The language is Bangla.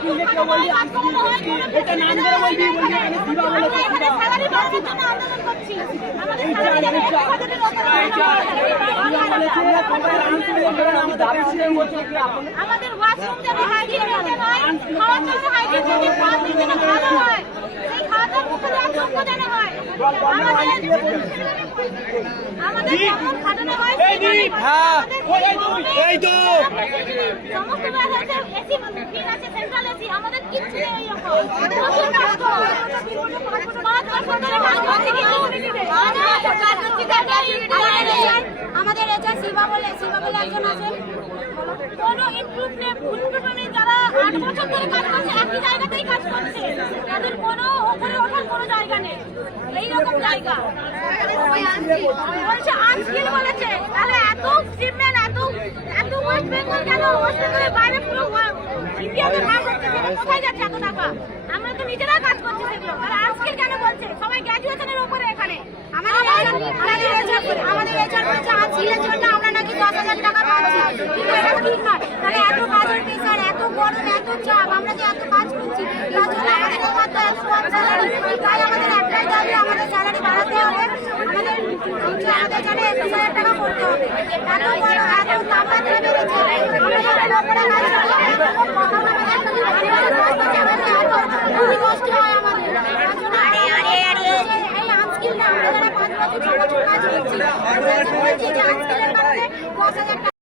আনস্কিল কেউ বলবি আনস্কিল এটা নাম ধরে বলবি এখানে দিবা বলে স্যালারি বাড়ানোর জন্য আন্দোলন করছি আমাদের স্যালারি দেবে 1000 আমি দাবি ছিল বলছি আমাদের ওয়াশরুম যাবে হাইজিন যাবে হয় খাওয়া চলবে হাইজিন যাবে খাওয়া দিতে না ভালো হয় সেই খাওয়াটার মুখে দেওয়ার যোগ্য যেন হয় আমাদের যেমন খাটানো হয় এই তো সমস্ত ব্যাগ আছে এসি ফিন আছে সেন্ট্রাল এসি আমাদের কিচ্ছু নেই এরকম আমাদের এজেন্ট শিবা বলে একজন আছেন কোনো ইমপ্রুভমেন্ট যারা 8 বছর ধরে কাজ করছে একই জায়গাতেই কাজ করছে তাদের কোনো উপরে ওঠার কোনো জায়গা নেই এইরকম জায়গা বলছে আনস্কিল বলেছে তাহলে এত সিমেন্ট এত ওয়েস্ট বেঙ্গল কেন ওয়েস্ট বেঙ্গলের বাইরে পুরো ইন্ডিয়াতে ভাগ হচ্ছে কোথায় যাচ্ছে এত টাকা আমরা তো নিজেরা কাজ করছি সেগুলো তাহলে আনস্কিল কেন বলছে সবাই গ্র্যাজুয়েশনের উপরে এখানে আমাদের এজেন্ট বলছে আনস্কিলের জন্য আমরা নাকি 10,000 টাকা পাচ্ছি কিন্তু এটা ঠিক নয় তাহলে এত কাজের প্রেসার এত গরম এত চাপ আমরা যে এত কাজ করছি তার জন্য আমাদের মাত্র 100 স্যালারি তাই আমাদের একটাই দাবি আমাদের স্যালারি বাড়াতে হবে আমাদের জানে 10,000 টাকা করতে হবে এত বড় এত তাপমাত্রা বেড়েছে আমরা খুবই কষ্ট হয় আমাদের এই আনস্কিল না আমরা 5 বছর 6 বছর কাজ করছি আমরা বলছি যে আনস্কিলের কারণে 10,000